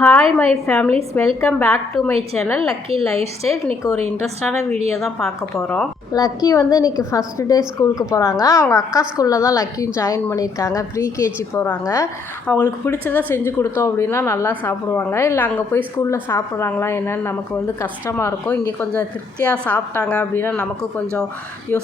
Hi my families, welcome back to my channel lucky life style. இன்றைக்கி ஒரு இன்ட்ரெஸ்டான video தான் பார்க்க போகிறோம். லக்கி வந்து இன்றைக்கி ஃபஸ்ட் டே ஸ்கூலுக்கு போகிறாங்க. அவங்க அக்கா ஸ்கூலில் தான் லக்கியும் ஜாயின் பண்ணியிருக்காங்க. ப்ரீகேஜி போகிறாங்க. அவங்களுக்கு பிடிச்சதை செஞ்சு கொடுத்தோம் அப்படின்னா நல்லா சாப்பிடுவாங்க. இல்லை அங்கே போய் ஸ்கூலில் சாப்பிட்றாங்களா என்னன்னு நமக்கு வந்து கஷ்டமாக இருக்கும். இங்கே கொஞ்சம் திருப்தியாக சாப்பிட்டாங்க அப்படின்னா நமக்கு கொஞ்சம்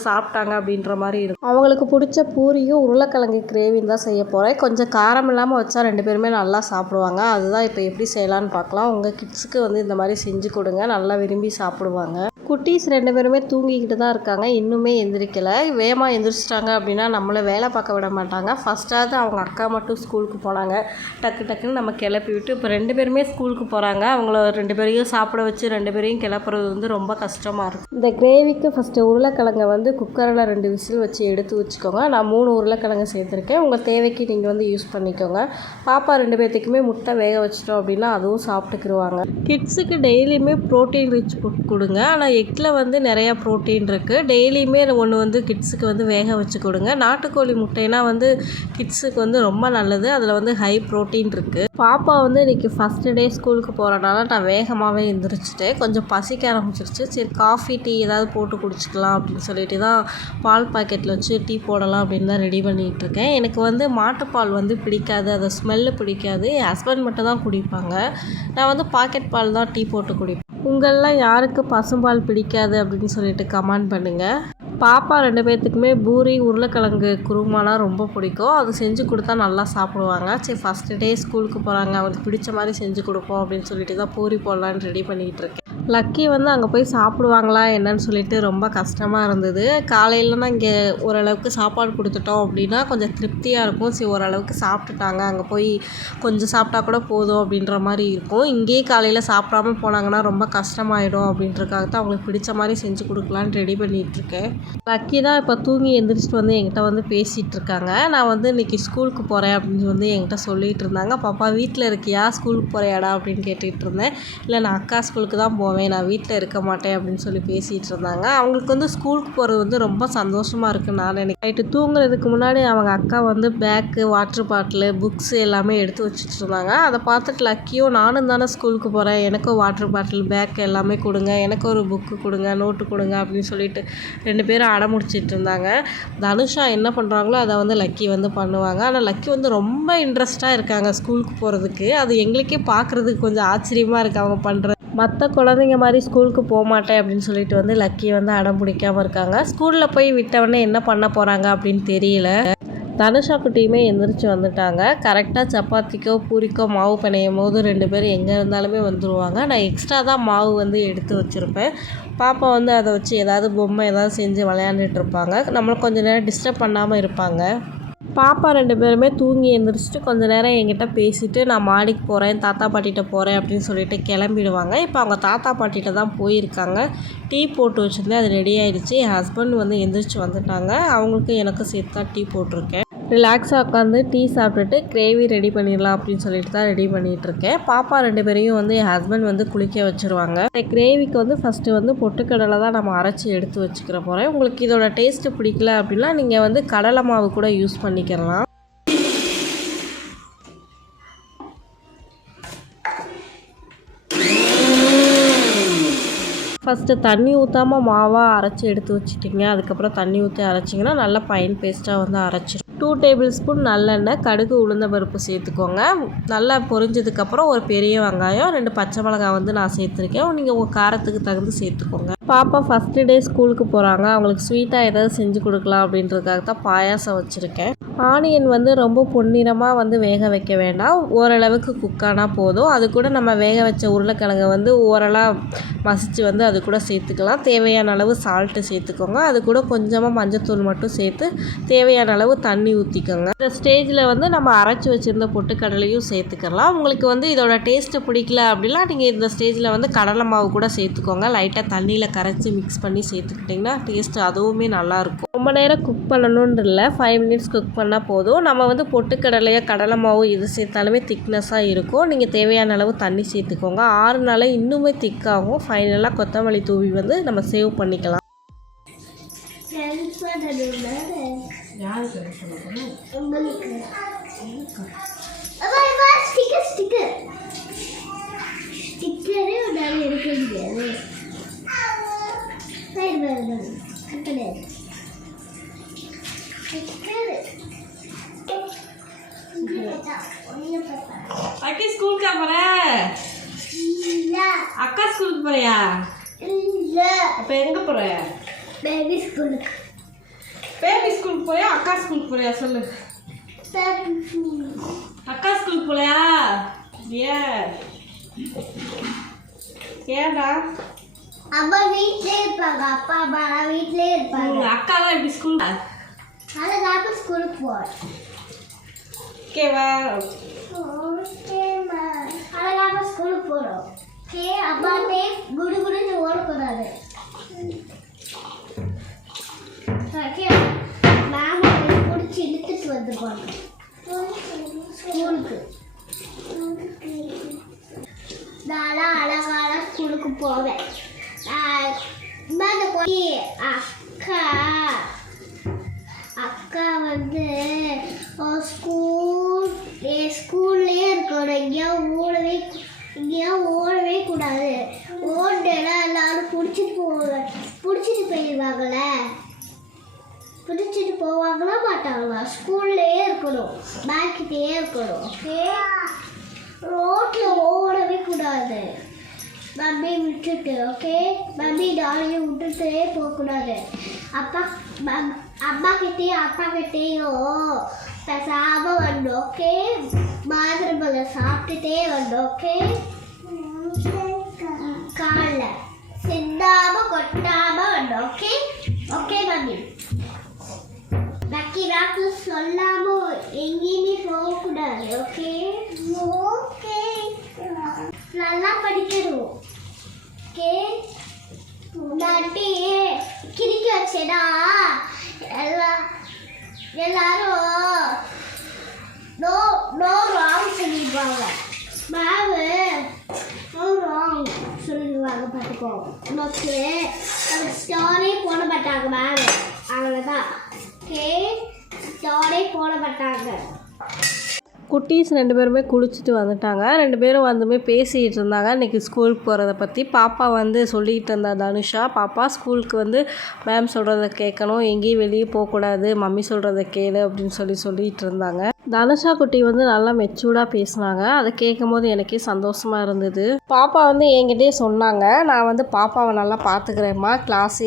சாப்பிட்டாங்க அப்படின்ற மாதிரி இருக்கும். அவங்களுக்கு பிடிச்ச பூரியும் உருளைக்கிழங்கு கிரேவியும் தான் செய்ய போகிறேன். கொஞ்சம் காரம் இல்லாமல் வச்சா ரெண்டு பேருமே நல்லா சாப்பிடுவாங்க. அதுதான் இப்போ எப்படி செய்யலான்னு பார்க்கலாம். உங்கள் கிட்ஸுக்கு வந்து இந்த மாதிரி செஞ்சு கொடுங்க, நல்லா விரும்பி சாப்பிடுவாங்க. குட்டீஸ் ரெண்டு பேருமே தூங்கிக்கிட்டு தான் இருக்காங்க, இன்னுமே எந்திரிக்கலை. வேகமாக எந்திரிச்சிட்டாங்க அப்படின்னா நம்மளை வேலை பார்க்க விட மாட்டாங்க. ஃபஸ்ட்டாவது அவங்க அக்கா மட்டும் ஸ்கூலுக்கு போனாங்க, டக்குன்னு நம்ம கிளப்பி விட்டு இப்போ ரெண்டு பேருமே ஸ்கூலுக்கு போகிறாங்க. அவங்கள ரெண்டு பேரையும் சாப்பிட வச்சு ரெண்டு பேரையும் கிளப்புறது வந்து ரொம்ப கஷ்டமாக இருக்கும். இந்த கிரேவிக்கு ஃபஸ்ட்டு உருளைக்கிழங்கை வந்து குக்கரில் 2 விசில் வச்சு எடுத்து வச்சுக்கோங்க. நான் 3 உருளைக்கிழங்கு சேர்த்துருக்கேன். உங்கள் தேவைக்கு நீங்கள் வந்து யூஸ் பண்ணிக்கோங்க. பாப்பா 2 பேர்த்துக்குமே முட்டை வேக வச்சிட்டோம் அப்படின்னா அதுவும் சாப்பிட்டுக்குருவாங்க. கிட்ஸுக்கு டெய்லியுமே ப்ரோட்டீன் ரிச் ஃபுட் கொடுங்க. ஆனால் எக்கில் வந்து நிறையா ப்ரோட்டீன் இருக்குது. டெய்லியுமே ஒன்று வந்து கிட்ஸுக்கு வந்து வேக வச்சு கொடுங்க. நாட்டுக்கோழி முட்டைனா வந்து கிட்ஸுக்கு வந்து ரொம்ப நல்லது. அதில் வந்து ஹை ப்ரோட்டீன் இருக்குது. பாப்பா வந்து இன்றைக்கி ஃபஸ்ட்டு டே ஸ்கூலுக்கு போகிறனால நான் வேகமாகவே எழுந்திரிச்சிட்டேன். கொஞ்சம் பசிக்க ஆரம்பிச்சிருச்சு. சரி காஃபி டீ ஏதாவது போட்டு குடிச்சிக்கலாம் அப்படின்னு சொல்லிட்டு தான் பால் பாக்கெட்டில் வச்சு டீ போடலாம் அப்படின்னு தான் ரெடி பண்ணிகிட்ருக்கேன். எனக்கு வந்து மாட்டுப்பால் வந்து பிடிக்காது, அதை ஸ்மெல்லு பிடிக்காது. என் ஹஸ்பண்ட் மட்டும் தான் குடிப்பாங்க. நான் வந்து பாக்கெட் பால் தான் டீ போட்டு குடிப்பேன். உங்களெலாம் யாருக்கு பசும்பால் பிடிக்காது அப்படின்னு சொல்லிட்டு கமெண்ட் பண்ணுங்கள். பாப்பா 2 பேர்த்துக்குமே பூரி உருளைக்கிழங்கு குருமாலாம் ரொம்ப பிடிக்கும். அது செஞ்சு கொடுத்தா நல்லா சாப்பிடுவாங்க. சரி ஃபஸ்ட்டு டே ஸ்கூலுக்கு போகிறாங்க, அவங்களுக்கு பிடிச்ச மாதிரி செஞ்சு கொடுப்போம் அப்படின்னு சொல்லிட்டு தான் பூரி போடலான்னு ரெடி பண்ணிகிட்டு இருக்கேன். லக்கி வந்து அங்கே போய் சாப்பிடுவாங்களா என்னன்னு சொல்லிட்டு ரொம்ப கஷ்டமாக இருந்தது. காலையிலனா இங்கே ஓரளவுக்கு சாப்பாடு கொடுத்துட்டோம் அப்படின்னா கொஞ்சம் திருப்தியாக இருக்கும். சரி ஓரளவுக்கு சாப்பிட்டுட்டாங்க, அங்கே போய் கொஞ்சம் சாப்பிட்டா கூட போதும் அப்படின்ற மாதிரி இருக்கும். இங்கேயே காலையில் சாப்பிடாம போனாங்கன்னா ரொம்ப கஷ்டமாயிடும் அப்படின்றக்காக தான் அவங்களுக்கு பிடிச்ச மாதிரி செஞ்சு கொடுக்கலான்னு ரெடி பண்ணிகிட்ருக்கேன். லக்கி தான் இப்போ தூங்கி எந்திரிச்சிட்டு வந்து என்கிட்ட வந்து பேசிகிட்டு இருக்காங்க. நான் வந்து இன்றைக்கி ஸ்கூலுக்கு போகிறேன் அப்படின்னு வந்து என்கிட்ட சொல்லிகிட்டு இருந்தாங்க. பாப்பா வீட்டில் இருக்கியா, ஸ்கூலுக்கு போகிறியாடா அப்படின்னு கேட்டுகிட்டு இருந்தேன். இல்லை நான் அக்கா ஸ்கூலுக்கு தான் போவேன், நான் வீட்டில் இருக்க மாட்டேன் அப்படின்னு சொல்லி பேசிகிட்டு இருந்தாங்க. அவங்களுக்கு வந்து ஸ்கூலுக்கு போகிறது வந்து ரொம்ப சந்தோஷமாக இருக்குது. நான் நைட்டு தூங்குறதுக்கு முன்னாடி அவங்க அக்கா வந்து பேக்கு, வாட்டர் பாட்டிலு, புக்ஸ் எல்லாமே எடுத்து வச்சுட்டு இருந்தாங்க. அதை பார்த்துட்டு லக்கியும் நானும் தானே ஸ்கூலுக்கு போகிறேன், எனக்கும் வாட்டர் பாட்டில் பேக் எல்லாமே கொடுங்க, எனக்கு ஒரு புக்கு கொடுங்க, நோட்டு கொடுங்க அப்படின்னு சொல்லிட்டு 2 பேரும் அடமுடிச்சிட்டு இருந்தாங்க. தனுஷா என்ன பண்ணுறாங்களோ அதை வந்து லக்கி வந்து பண்ணுவாங்க. ஆனால் லக்கி வந்து ரொம்ப இன்ட்ரெஸ்ட்டாக இருக்காங்க ஸ்கூலுக்கு போகிறதுக்கு. அது எங்களுக்கே பார்க்குறதுக்கு கொஞ்சம் ஆச்சரியமாக இருக்குது அவங்க பண்ணுறது. மற்ற குழந்தைங்க மாதிரி ஸ்கூலுக்கு போக மாட்டேன் அப்படின்னு சொல்லிட்டு வந்து லக்கி வந்து அடம் பிடிக்காமல் இருக்காங்க. ஸ்கூலில் போய் விட்டவொடனே என்ன பண்ண போகிறாங்க அப்படின்னு தெரியல. தனுஷா குட்டியுமே எந்திரிச்சு வந்துட்டாங்க. கரெக்டாக சப்பாத்திக்கோ பூரிக்கோ மாவு பிணையும் போது 2 பேரும் எங்கே இருந்தாலுமே வந்துடுவாங்க. நான் எக்ஸ்ட்ரா தான் மாவு வந்து எடுத்து வச்சுருப்பேன். பாப்பா வந்து அதை வச்சு ஏதாவது பொம்மை ஏதாவது செஞ்சு விளையாண்டுட்டு இருப்பாங்க. நம்மளை கொஞ்சம் நேரம் டிஸ்டர்ப் பண்ணாமல் இருப்பாங்க. பாப்பா 2 பேருமே தூங்கி எழுந்திரிச்சிட்டு கொஞ்சம் நேரம் என்கிட்ட பேசிவிட்டு நான் மாடிக்கு போகிறேன், தாத்தா பாட்டிகிட்ட போகிறேன் அப்படின்னு சொல்லிட்டு கிளம்பிடுவாங்க. இப்போ அவங்க தாத்தா பாட்டிகிட்ட தான் போயிருக்காங்க. டீ போட்டு வச்சுருந்தேன், அது ரெடி ஆகிடுச்சு. என் ஹஸ்பண்ட் வந்து எந்திரிச்சு வந்துட்டாங்க. அவங்களுக்கும் எனக்கும் சேர்த்து தான் டீ போட்டிருக்கேன். ரிலாக்ஸாக உட்காந்து டீ சாப்பிட்டுட்டு கிரேவி ரெடி பண்ணிடலாம் அப்படின்னு சொல்லிட்டு தான் ரெடி பண்ணிகிட்ருக்கேன். பாப்பா 2 பேரையும் வந்து என் ஹஸ்பண்ட் வந்து குளிக்க வச்சுருவாங்க. கிரேவிக்கு வந்து ஃபஸ்ட்டு வந்து பொட்டுக்கடலை தான் நம்ம அரைச்சி எடுத்து வச்சுக்கிற போகிறேன். உங்களுக்கு இதோட டேஸ்ட்டு பிடிக்கல அப்படின்னா நீங்கள் வந்து கடலை மாவு கூட யூஸ் பண்ணிக்கலாம். ஃபஸ்ட்டு தண்ணி ஊற்றாமல் மாவாக அரைச்சி எடுத்து வச்சுட்டிங்க. அதுக்கப்புறம் தண்ணி ஊற்றி அரைச்சிங்கன்னா நல்லா ஃபைன் பேஸ்ட்டாக வந்து அரைச்சிடும். 2 டேபிள் ஸ்பூன் நல்லெண்ணெய், கடுகு, உளுந்த பருப்பு சேர்த்துக்கோங்க. நல்லா பொரிஞ்சதுக்கப்புறம் ஒரு பெரிய வெங்காயம், 2 பச்சை மிளகாய் வந்து நான் சேர்த்துருக்கேன். நீங்கள் உங்கள் காரத்துக்கு தகுந்து சேர்த்துக்கோங்க. பாப்பா ஃபஸ்ட்டு டே ஸ்கூலுக்கு போகிறாங்க. அவங்களுக்கு ஸ்வீட்டாக ஏதாவது செஞ்சு கொடுக்கலாம் அப்படின்றதுக்காக தான் பாயாசம் வச்சுருக்கேன். ஆனியன் வந்து ரொம்ப பொன்னிறமாக வந்து வேக வைக்க வேண்டாம், ஓரளவுக்கு குக்கானால் போதும். அது கூட நம்ம வேக வச்ச உருளைக்கிழங்கை வந்து ஓரளவு மசித்து வந்து அது கூட சேர்த்துக்கலாம். தேவையான அளவு சால்ட்டு சேர்த்துக்கோங்க. அது கூட கொஞ்சமாக மஞ்சத்தூள் மட்டும் சேர்த்து தேவையான அளவு தண்ணி ஊற்றிக்கோங்க. இந்த ஸ்டேஜில் வந்து நம்ம அரைச்சி வச்சுருந்த பொட்டுக்கடலையும் சேர்த்துக்கலாம். உங்களுக்கு வந்து இதோட டேஸ்ட்டு பிடிக்கல அப்படின்னா நீங்கள் இந்த ஸ்டேஜில் வந்து கடலை மாவு கூட சேர்த்துக்கோங்க. லைட்டாக தண்ணியில் கரைச்சி மிக்ஸ் பண்ணி சேர்த்துக்கிட்டிங்கன்னா டேஸ்ட்டு அதுவுமே நல்லாயிருக்கும். ரொம்ப நேரம் குக் பண்ணணுன்னு இல்லை, 5 மினிட்ஸ் குக் பண்ணால் போதும். நம்ம வந்து பொட்டுக்கடலையோ கடலை மாவு இது சேர்த்தாலுமே திக்னஸாக இருக்கும். நீங்கள் தேவையான அளவு தண்ணி சேர்த்துக்கோங்க. 6 நாளே இன்னுமே திக்காகும். ஃபைனலாக கொத்தமல்லி தூவி வந்து நம்ம சேவ் பண்ணிக்கலாம். முடியாது உன்னால இருக்க முடியாது அக்கா ஸ்கூலுக்கு போற அக்கா ஸ்கூலுக்கு போறியா அப்ப எங்க போற பேபி ஸ்கூலுக்கு போறியா அக்கா ஸ்கூலுக்கு போறியா சொல்லு அக்கா ஸ்கூலுக்கு போலையா ஏன்டா அம்மா வீட்லயே இருப்பாங்க அப்பா அம்மா வீட்லயே இருப்பாங்க அக்கா தான் எப்படி ஸ்கூல் அதான் ஸ்கூலுக்கு போறேன் ஓகேவா ஓகேம்மா அழகாக ஸ்கூலுக்கு போகிறோம் ஓகே அப்பாட்டே குடு குடுன்னு ஓடக்கூடாது ஓகே மேம் பிடிச்சி இழுத்துட்டு வந்துருப்பாங்க ஸ்கூலுக்கு நான் அழகான ஸ்கூலுக்கு போவேன் அந்த அக்கா அக்கா வந்து ஸ்கூல்லேயே இருக்கணும் எங்கேயா ஓடவே கூடாது ஓடலாம் எல்லாரும் பிடிச்சிட்டு போயிடுவாங்கள பிடிச்சிட்டு போவாங்களா மாட்டாங்களா ஸ்கூல்லேயே இருக்கணும் பேக்கிட்டே இருக்கணும் ஓகே ரோட்டில் ஓடவே கூடாது மம்மி விட்டுட்டு ஓகே மம்மி டாலியும் விட்டுட்டே போகக்கூடாது அம்மா கிட்டேயும் பேசாமல் வரணும் ஓகே மாதுளம்பழம் சாப்பிட்டுட்டே வரணும் ஓகே காலில் சிந்தாமல் கொட்டாமல் வரணும் ஓகே ஓகே மம்மி வாக்கு சொல்லாமல் எங்கேயுமே போகக்கூடாது ஓகே ஓகே நல்லா படிக்கணும் ஓகே முன்னாடி கிரிக்கி வச்சேன்னா எல்லாரும் நோ ராங் சொல்லிடுவாங்க மேமு நோ ராங் சொல்லிடுவாங்க பார்த்துக்கோ ஓகே ஸ்டாரே போட மாட்டாங்க மேமு அவ்வளோதான் ஓகே ஸ்டாரே போட மாட்டாங்க குட்டீஸ் 2 பேருமே குளிச்சுட்டு வந்துட்டாங்க. 2 பேரும் வந்துமே பேசிகிட்டு இருந்தாங்க இன்றைக்கி ஸ்கூலுக்கு போகிறத பற்றி. பாப்பா வந்து சொல்லிகிட்டு இருந்தா தனுஷா, பாப்பா ஸ்கூலுக்கு வந்து மேம் சொல்கிறத கேட்கணும், எங்கேயும் வெளியே போகக்கூடாது, மம்மி சொல்கிறத கேளு அப்படின்னு சொல்லிகிட்டு இருந்தாங்க. தனுஷா குட்டி வந்து நல்லா மெச்சூர்டாக பேசினாங்க. அதை கேட்கும் போது எனக்கே சந்தோஷமாக இருந்தது. பாப்பா வந்து என்கிட்டே சொன்னாங்க, நான் வந்து பாப்பாவை நல்லா பார்த்துக்கிறேம்மா,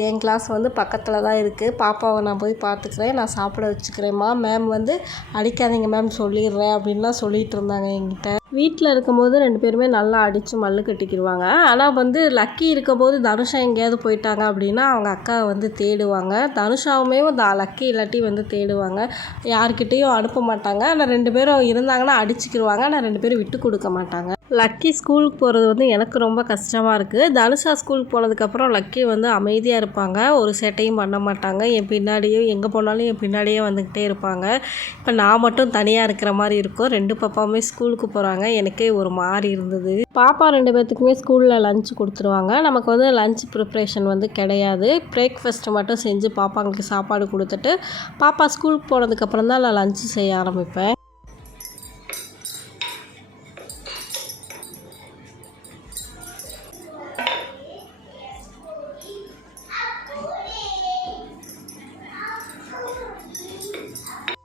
என் கிளாஸ் வந்து பக்கத்தில் தான் இருக்குது, பாப்பாவை நான் போய் பார்த்துக்கிறேன், நான் சாப்பிட வச்சுக்கிறேம்மா, மேம் வந்து அடிக்காதீங்க மேம் சொல்லிடுறேன் அப்படின்லாம் சொல்லிகிட்டு இருந்தாங்க என்கிட்ட. வீட்டில் இருக்கும்போது 2 பேருமே நல்லா அடித்து மல்லு கட்டிக்கிடுவாங்க. ஆனால் வந்து லக்கி இருக்கும்போது தனுஷா எங்கேயாவது போயிட்டாங்க அப்படின்னா அவங்க அக்காவை வந்து தேடுவாங்க. தனுஷாவுமே லக்கி இல்லாட்டி வந்து தேடுவாங்க, யார்கிட்டையும் அனுப்ப மாட்டாங்க. ஆனால் 2 பேரும் இருந்தாங்கன்னா அடிச்சுக்கிடுவாங்க, ஆனால் 2 பேரும் விட்டு கொடுக்க மாட்டாங்க. லக்கி ஸ்கூலுக்கு போகிறது வந்து எனக்கு ரொம்ப கஷ்டமாக இருக்குது. தனுஷா ஸ்கூலுக்கு போனதுக்கப்புறம் லக்கி வந்து அமைதியாக இருப்பாங்க, ஒரு சேட்டையும் பண்ண மாட்டாங்க, என் பின்னாடியே எங்கே போனாலும் என் பின்னாடியே வந்துக்கிட்டே இருப்பாங்க. இப்போ நான் மட்டும் தனியாக இருக்கிற மாதிரி இருக்கும். 2 பாப்பாவுமே ஸ்கூலுக்கு போகிறாங்க. எனக்கே ஒரு மாதிரி இருந்தது. பாப்பா 2 பேர்த்துக்குமே ஸ்கூலில் லஞ்ச் கொடுத்துருவாங்க. நமக்கு வந்து லஞ்ச் ப்ரிப்ரேஷன் வந்து கிடையாது. பிரேக்ஃபாஸ்ட் மட்டும் செஞ்சு பாப்பாங்களுக்கு சாப்பாடு கொடுத்துட்டு பாப்பா ஸ்கூலுக்கு போனதுக்கப்புறம் தான் நான் லஞ்சு செய்ய ஆரம்பிப்பேன்.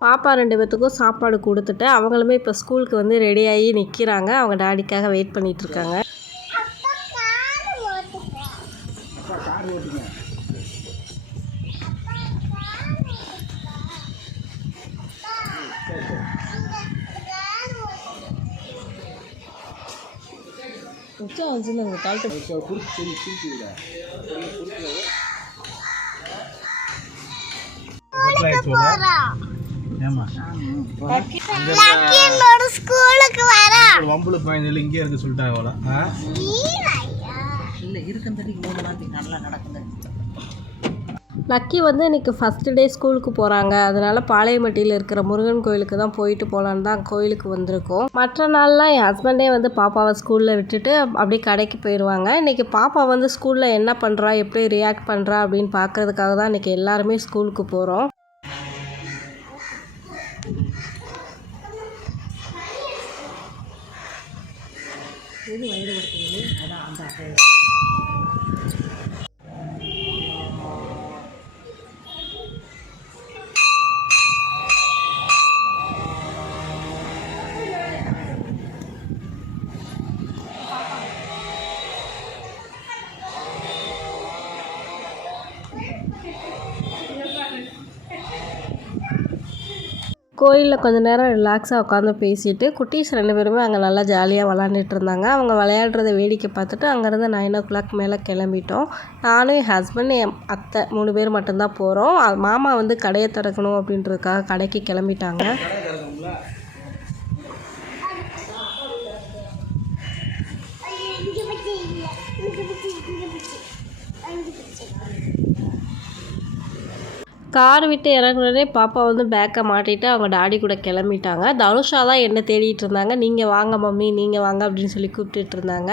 பாப்பா 2 பேர்த்துக்கும் சாப்பாடு கொடுத்துட்டு அவங்களுமே இப்போ ஸ்கூலுக்கு வந்து ரெடியாகி நிற்கிறாங்க. அவங்க டாடிக்காக வெயிட் பண்ணிகிட்ருக்காங்க. லக்கி வந்து இன்றைக்கி ஃபஸ்ட்டு டே ஸ்கூலுக்கு போகிறாங்க. அதனால் பாளையம்பட்டியில் இருக்கிற முருகன் கோயிலுக்கு தான் போயிட்டு போகலான்னு தான் கோயிலுக்கு வந்திருக்கோம். மற்ற நாள்லாம் என் ஹஸ்பண்டே வந்து பாப்பாவை ஸ்கூலில் விட்டுட்டு அப்படியே கடைக்கு போயிடுவாங்க. இன்றைக்கி பாப்பா வந்து ஸ்கூலில் என்ன பண்ணுறா, எப்படி ரியாக்ட் பண்ணுறா அப்படின்னு பார்க்குறதுக்காக தான் இன்றைக்கி எல்லாருமே ஸ்கூலுக்கு போகிறோம். இது வயிறு வலிக்குது அதான் அந்த கோயிலில் கொஞ்ச நேரம் ரிலாக்ஸாக உட்காந்து பேசிட்டு குட்டீஸ் 2 பேருமே அங்கே நல்லா ஜாலியாக விளாண்டுட்டு இருந்தாங்க. அவங்க விளையாடுறத வேடிக்கை பார்த்துட்டு அங்கேருந்து 9 o'clock மேலே கிளம்பிட்டோம். நானும் என் ஹஸ்பண்ட் என் அத்தை 3 பேர் மட்டும்தான் போகிறோம். மாமா வந்து கடையை திறக்கணும் அப்படின்றதுக்காக கடைக்கு கிளம்பிட்டாங்க. கார் விட்டு இறங்குனோடனே பாப்பா வந்து பேக்கை மாட்டிட்டு அவங்க டாடி கூட கிளம்பிட்டாங்க. தனுஷா தான் என்ன தேடிட்டு இருந்தாங்க. நீங்கள் வாங்க மம்மி, நீங்கள் வாங்க அப்படின்னு சொல்லி கூப்பிட்டுட்டு இருந்தாங்க.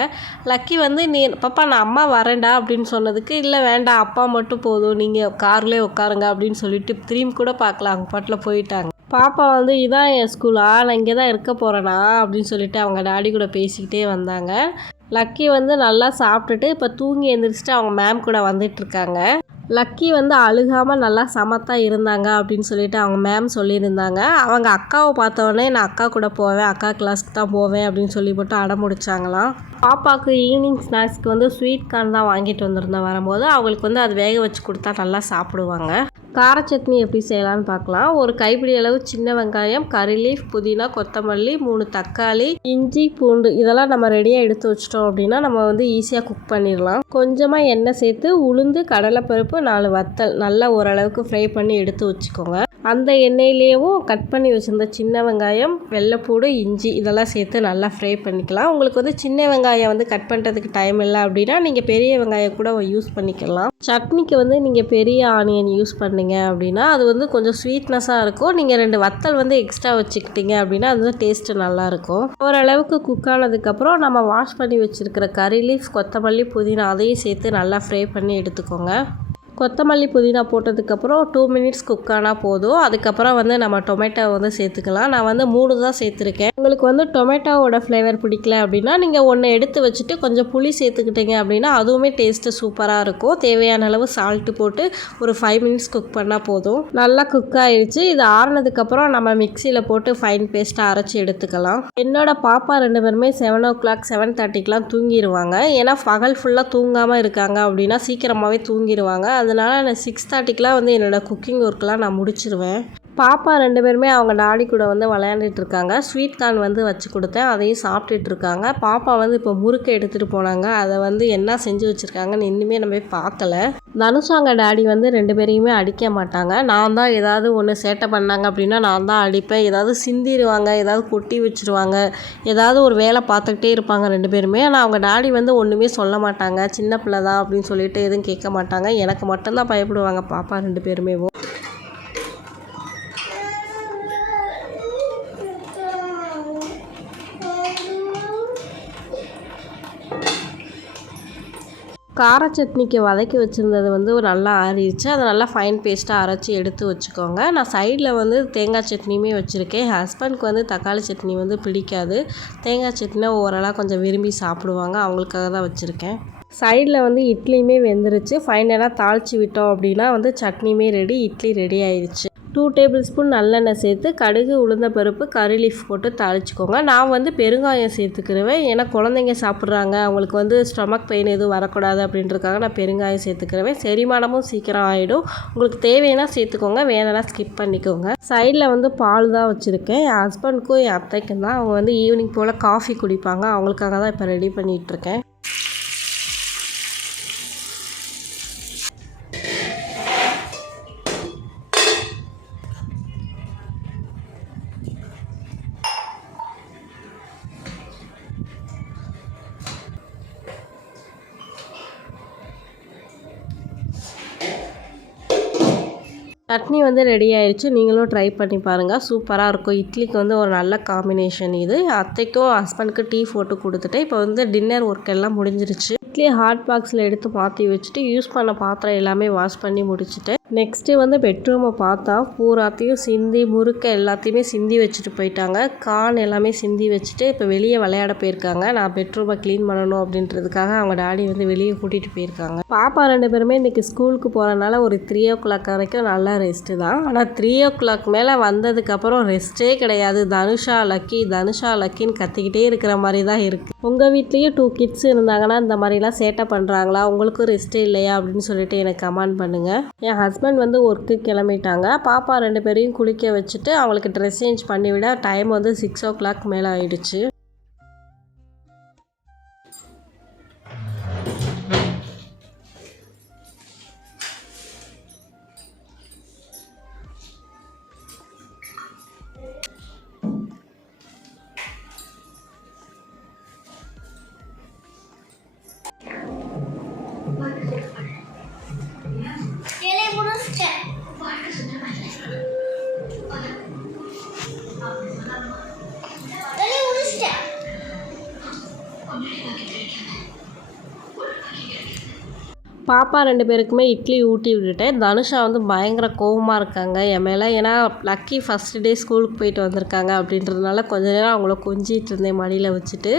லக்கி வந்து பாப்பா நான் அம்மா வரேன்டா அப்படின்னு சொன்னதுக்கு, இல்லை வேண்டாம் அப்பா மட்டும் போதும், நீங்கள் கார்லேயே உட்காருங்க அப்படின்னு சொல்லிட்டு திரும்பி கூட பார்க்கல, அவங்க பாட்டில் போயிட்டாங்க. பாப்பா வந்து இதான் என் ஸ்கூலா, நான் இங்கே தான் இருக்க போகிறேனா அப்படின்னு சொல்லிட்டு அவங்க டாடி கூட பேசிக்கிட்டே வந்தாங்க. லக்கி வந்து நல்லா சாப்பிட்டுட்டு இப்போ தூங்கி எழுந்திரிச்சிட்டு அவங்க மேம் கூட வந்துட்டுருக்காங்க. லக்கி வந்து அழுகாமல் நல்லா சமத்தாக இருந்தாங்க அப்படின்னு சொல்லிட்டு அவங்க மேம் சொல்லியிருந்தாங்க. அவங்க அக்காவை பார்த்தோன்னே நான் அக்கா கூட போவேன், அக்கா கிளாஸ்க்கு தான் போவேன் அப்படின்னு சொல்லி மட்டும் அடம் முடிச்சாங்களாம். பாப்பாவுக்கு ஈவினிங் ஸ்நாக்ஸ்க்கு வந்து ஸ்வீட் கார்ன் தான் வாங்கிட்டு வந்திருந்தேன். வரும்போது அவங்களுக்கு வந்து அது வேக வச்சு கொடுத்தா நல்லா சாப்பிடுவாங்க. கார சட்னி எப்படி செய்யலான்னு பார்க்கலாம். ஒரு கைப்பிடி அளவு சின்ன வெங்காயம், கறி லீஃப், புதினா, கொத்தமல்லி, 3 தக்காளி, இஞ்சி, பூண்டு இதெல்லாம் நம்ம ரெடியாக எடுத்து வச்சிட்டோம் அப்படின்னா நம்ம வந்து ஈஸியாக குக் பண்ணிடலாம். கொஞ்சமாக எண்ணெய் சேர்த்து உளுந்து, கடலைப்பருப்பு, 4 வத்தல் நல்லா ஓரளவுக்கு ஃப்ரை பண்ணி எடுத்து வச்சுக்கோங்க. அந்த எண்ணெயிலேயும் கட் பண்ணி வச்சுருந்த சின்ன வெங்காயம், வெள்ளைப்பூடு, இஞ்சி இதெல்லாம் சேர்த்து நல்லா ஃப்ரை பண்ணிக்கலாம். உங்களுக்கு வந்து சின்ன வெங்காயம் வந்து கட் பண்ணுறதுக்கு டைம் இல்லை அப்படின்னா நீங்கள் பெரிய வெங்காயம் கூட யூஸ் பண்ணிக்கலாம். சட்னிக்கு வந்து நீங்கள் பெரிய ஆனியன் யூஸ் பண்ணீங்க அப்படின்னா அது வந்து கொஞ்சம் ஸ்வீட்னஸாக இருக்கும். நீங்கள் 2 வத்தல் வந்து எக்ஸ்ட்ரா வச்சுக்கிட்டீங்க அப்படின்னா அது டேஸ்ட்டு நல்லாயிருக்கும். ஓரளவுக்கு குக் ஆனதுக்கப்புறம் நம்ம வாஷ் பண்ணி வச்சுருக்கிற கறி லீஃப், கொத்தமல்லி, புதினா அதையும் சேர்த்து நல்லா ஃப்ரை பண்ணி எடுத்துக்கோங்க. கொத்தமல்லி, புதினா போட்டதுக்கப்புறம் 2 minutes குக் ஆனால் போதும். அதுக்கப்புறம் வந்து நம்ம டொமேட்டோ வந்து சேர்த்துக்கலாம். நான் வந்து 3 தான் சேர்த்துருக்கேன். உங்களுக்கு வந்து டொமேட்டோவோட ஃப்ளேவர் பிடிக்கல அப்படின்னா நீங்கள் 1 எடுத்து வச்சுட்டு கொஞ்சம் புளி சேர்த்துக்கிட்டீங்க அப்படின்னா அதுவுமே டேஸ்ட்டு சூப்பராக இருக்கும். தேவையான அளவு சால்ட்டு போட்டு ஒரு 5 minutes குக் பண்ணால் போதும். நல்லா குக் ஆயிடுச்சு. இது ஆறுனதுக்கப்புறம் நம்ம மிக்சியில் போட்டு ஃபைன் பேஸ்ட்டாக அரைச்சி எடுத்துக்கலாம். என்னோட பாப்பா 2 பேருமே 7 o'clock 7:30க்கெலாம் தூங்கிடுவாங்க. ஏன்னா பகல் ஃபுல்லாக தூங்காமல் இருக்காங்க அப்படின்னா சீக்கிரமாகவே தூங்கிடுவாங்க. அதனால நான் 6:30க்கெலாம் வந்து என்னோடய குக்கிங் ஒர்க்கெலாம் நான் முடிச்சிருவேன். பாப்பா 2 பேருமே அவங்க டாடி கூட வந்து விளையாண்டுட்டு இருக்காங்க. ஸ்வீட் கார்ன் வந்து வச்சு கொடுத்தேன், அதையும் சாப்பிட்டுட்டு இருக்காங்க. பாப்பா வந்து இப்போ முறுக்கு எடுத்துகிட்டு போனாங்க. அதை வந்து என்ன செஞ்சு வச்சுருக்காங்கன்னு இன்னுமே நம்ம பார்க்கல. தனுஷாங்க டாடி வந்து 2 பேரையுமே அடிக்க மாட்டாங்க. நான் தான் ஏதாவது ஒன்று சேட்டை பண்ணாங்க அப்படின்னா நான் தான் அடிப்பேன். ஏதாவது சிந்திடுவாங்க, ஏதாவது கொட்டி வச்சுருவாங்க, ஏதாவது ஒரு வேலை பார்த்துக்கிட்டே இருப்பாங்க 2 பேருமே. ஆனால் அவங்க டாடி வந்து ஒன்றுமே சொல்ல மாட்டாங்க. சின்ன பிள்ளை தான் அப்படின்னு சொல்லிட்டு எதுவும் கேட்க மாட்டாங்க. எனக்கு மட்டும்தான் பயப்படுவாங்க பாப்பா 2 பேருமே. கார சட்னிக்கு வதக்கி வச்சுருந்தது வந்து நல்லா ஆறிடுச்சு. அதை நல்லா ஃபைன் பேஸ்ட்டாக அரைச்சி எடுத்து வச்சுக்கோங்க. நான் சைடில் வந்து தேங்காய் சட்னியுமே வச்சுருக்கேன். ஹஸ்பண்ட்க்கு வந்து தக்காளி சட்னி வந்து பிடிக்காது. தேங்காய் சட்னினா ஓரளவு கொஞ்சம் விரும்பி சாப்பிடுவாங்க. அவங்களுக்காக தான் வச்சுருக்கேன். சைடில் வந்து இட்லியுமே வெந்துருச்சு. ஃபைனலாக தாளித்து விட்டோம் அப்படின்னா வந்து சட்னியுமே ரெடி, இட்லி ரெடி ஆயிடுச்சு. 2 tablespoon நல்லெண்ணெய் சேர்த்து கடுகு, உளுந்தம்பருப்பு, கறி லீஃப் போட்டு தாளிச்சிக்கோங்க. நான் வந்து பெருங்காயம் சேர்த்துக்கிருவேன். ஏன்னா குழந்தைங்க சாப்பிட்றாங்க, அவங்களுக்கு வந்து ஸ்டொமக் பெயின் எதுவும் வரக்கூடாது அப்படின்றதுக்காக நான் பெருங்காயம் சேர்த்துக்கிருவேன். செரிமானமும் சீக்கிரம் ஆகிடும். உங்களுக்கு தேவைன்னா சேர்த்துக்கோங்க, வேணும்னா ஸ்கிப் பண்ணிக்கோங்க. சைடில் வந்து பால் தான் வச்சுருக்கேன். என் ஹஸ்பண்டுக்கும் என் அத்தைக்கும் தான். அவங்க வந்து ஈவினிங் போல் காஃபி குடிப்பாங்க. அவங்களுக்காக தான் இப்போ ரெடி பண்ணிகிட்ருக்கேன். சட்னி வந்து ரெடி ஆயிடுச்சு. நீங்களும் ட்ரை பண்ணி பாருங்கள், சூப்பராக இருக்கும். இட்லிக்கு வந்து ஒரு நல்ல காம்பினேஷன் இது. அத்தைக்கும் ஹஸ்பண்டுக்கு டீ போட்டு கொடுத்துட்டு இப்போ வந்து டின்னர் ஒர்க் எல்லாம் முடிஞ்சிருச்சு. இட்லி ஹாட் பாக்ஸில் எடுத்து மாற்றி வச்சுட்டு யூஸ் பண்ண பாத்திரம் எல்லாமே வாஷ் பண்ணி முடிச்சுட்டு நெக்ஸ்ட்டு வந்து பெட்ரூமை பார்த்தா பூராத்தையும் சிந்தி முறுக்க எல்லாத்தையுமே சிந்தி வச்சுட்டு போயிட்டாங்க. கான் எல்லாமே சிந்தி வச்சுட்டு இப்போ வெளியே விளையாட போயிருக்காங்க. நான் பெட்ரூமை க்ளீன் பண்ணணும் அப்படின்றதுக்காக அவங்க டாடி வந்து வெளியே கூட்டிகிட்டு போயிருக்காங்க. பாப்பா 2 பேருமே இன்றைக்கி ஸ்கூலுக்கு போகிறனால ஒரு 3 வரைக்கும் நல்லா ரெஸ்ட்டு தான். ஆனால் 3 மேலே வந்ததுக்கப்புறம் ரெஸ்ட்டே கிடையாது. தனுஷா லக்கின்னு கத்திக்கிட்டே இருக்கிற மாதிரி தான் இருக்குது. உங்கள் வீட்லேயும் 2 கிட்ஸ் இருந்தாங்கன்னா இந்த மாதிரிலாம் சேட்டை பண்ணுறாங்களா? உங்களுக்கும் ரெஸ்ட்டே இல்லையா அப்படின்னு சொல்லிட்டு எனக்கு கமெண்ட் பண்ணுங்கள். என் ஹஸ்பண்ட் வந்து ஒர்க்கு கிளம்பிட்டாங்க. பாப்பா 2 பேரையும் குளிக்க வச்சுட்டு அவங்களுக்கு ட்ரெஸ் சேஞ்ச் பண்ணிவிட டைம் வந்து 6 மேலே ஆயிடுச்சு. வேலையை முடிச்சிட்டேன். வேலையை முடிச்சிட்டேன். பாப்பா 2 பேருக்குமே இட்லி ஊட்டி விட்டுட்டேன். தனுஷா வந்து பயங்கர கோவமாக இருக்காங்க என் மேலே. ஏன்னா லக்கி ஃபஸ்ட் டே ஸ்கூலுக்கு போயிட்டு வந்திருக்காங்க அப்படின்றதுனால கொஞ்ச நேரம் அவங்கள கொஞ்சிட்டு இருந்தேன் மடியில் வச்சுட்டு.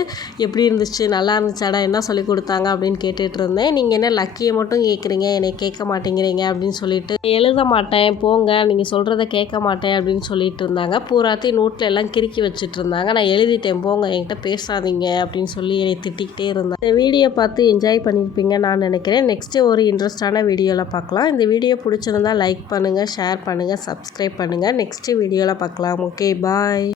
எப்படி இருந்துச்சு, நல்லா இருந்துச்சாடா, என்ன சொல்லி கொடுத்தாங்க அப்படின்னு கேட்டுட்டு இருந்தேன். நீங்கள் என்ன லக்கியை மட்டும் கேட்குறீங்க, என்னை கேட்க மாட்டேங்கிறீங்க அப்படின்னு சொல்லிட்டு, எழுத மாட்டேன் போங்க, நீங்கள் சொல்கிறத கேட்க மாட்டேன் அப்படின்னு சொல்லிட்டு இருந்தாங்க. பூராத்தையும் நோட்டில் எல்லாம் கிறுக்கி வச்சுட்டு இருந்தாங்க. நான் எழுதிட்டேன் போங்க, என்கிட்ட பேசாதீங்க அப்படின்னு சொல்லி என்னை திட்டிக்கிட்டே இருந்தேன். இந்த வீடியோ பார்த்து என்ஜாய் பண்ணியிருப்பீங்க நான் நினைக்கிறேன். நெக்ஸ்ட்டு ஒரு இன்ட்ரெஸ்டான வீடியோவில் பார்க்கலாம். இந்த வீடியோ பிடிச்சிருந்தா லைக் பண்ணுங்கள், ஷேர் பண்ணுங்கள், சப்ஸ்கிரைப் பண்ணுங்கள். நெக்ஸ்ட்டு வீடியோவில் பார்க்கலாம். ஓகே, பாய்.